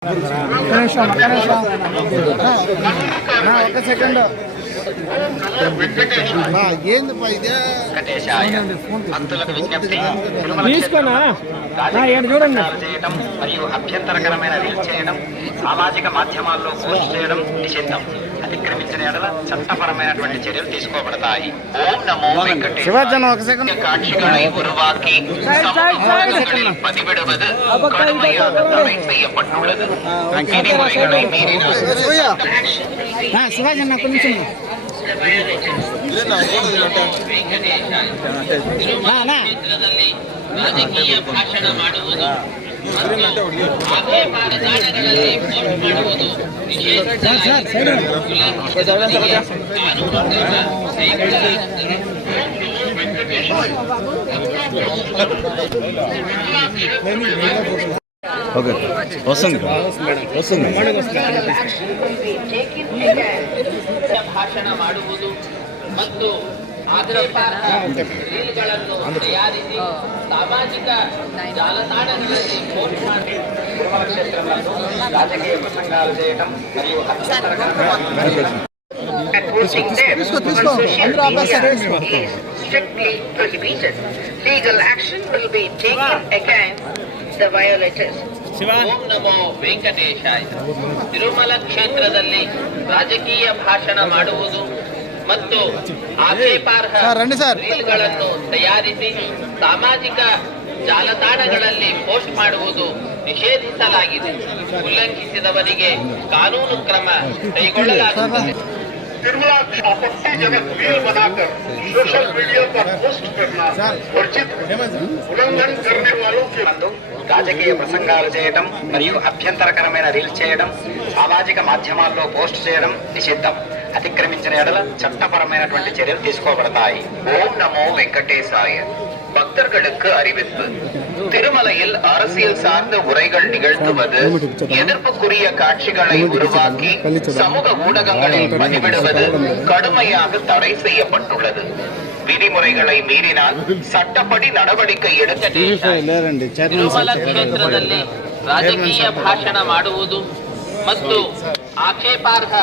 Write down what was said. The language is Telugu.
ఒక సెకండ్ తీసుకోనా చూడండి. మరియు అభ్యంతరకరమైన రీల్స్ చేయడం, సామాజిక మాధ్యమాల్లో పోస్ట్ చేయడం నిషిద్ధం. అతిక్రమించిన ఎడల చట్టపరమైనటువంటి చర్యలు తీసుకోబడతాయి. ఓం నమో వెంకటేశ్వర. காட்சிகளை உருவாக்கி பதிவிடுவது கடுமையாக தடை செய்யப்பட்டுள்ளது. விதிமுறைகளை மீறினால் శివాజీ అన్న కొంచెం ರಾಜಕೀಯ ಭಾಷಣ ಮಾಡುವುದು ఓకే వస్తుంది వస్తుంది ಭಾಷಣ ಮಾಡುವುದು ಮತ್ತು ರೀಲ್ಗಳನ್ನು ತಯಾರಿಸಿ ಸಾಮಾಜಿಕ ಜಾಲತಾಣಗಳಲ್ಲಿ ಪೋಸ್ಟ್ ಮಾಡಿ ರಾಜಕೀಯ ಪ್ರಸಂಗಾలు చేయడం మరియు and posting them on social media is strictly prohibited. Legal action will be taken against the violators. ಓಂ ನಮೋ ವೆಂಕಟೇಶಾಯ. ತಿರುಮಲ ಕ್ಷೇತ್ರದಲ್ಲಿ ರಾಜಕೀಯ ಭಾಷಣ ಮಾಡುವುದು ಮತ್ತು ಆಕ್ಷೇಪಾರ್ಹ ರೀಲ್ಗಳನ್ನು ತಯಾರಿಸಿ ಸಾಮಾಜಿಕ ಜಾಲತಾಣಗಳಲ್ಲಿ ಪೋಸ್ಟ್ ಮಾಡುವುದು ನಿಷೇಧಿಸಲಾಗಿದೆ. ಉಲ್ಲಂಘಿಸಿದವರಿಗೆ ಕಾನೂನು ಕ್ರಮ ಕೈಗೊಳ್ಳಲಾಗುತ್ತದೆ. तिरुमला आपत्तिजनक रील बनाकर सोशल मीडिया पर पोस्ट करना वर्जित, उल्लंघन करने वालों के రాజకీయ ప్రసంగాలు చేయడం మరియు అభ్యంతరకరమైన రీల్స్ చేయడం, సామాజిక మాధ్యమాల్లో పోస్ట్ చేయడం నిషిద్ధం. అతిక్రమించిన ఎడల చట్టపరమైనటువంటి చర్యలు తీసుకోబడతాయి. ఓం నమో వెంకటేశాయ. பக்தர்களுக்கு அறிவிப்பு. திருமலையில் அரசியல் சார்ந்த உரைகள் நிகழ்த்துவது, எதிர்ப்புக்குரிய காட்சிகளை உருவாக்கி சமூக ஊடகங்களில் பதிவிடுவது கடுமையாக தடை செய்யப்பட்டுள்ளது. ವಿಧಿಮುறைகளை ಮೀರಿனால் ಸಟ್ಟಪಡಿ நடவடிக்கை எடுக்க. ತಿರುಮಲ ಕ್ಷೇತ್ರದಲ್ಲಿ ರಾಜಕೀಯ ಭಾಷಣ ಮಾಡುವುದು ಮತ್ತು ಆಕ್ಷೇಪಾರ್ಹ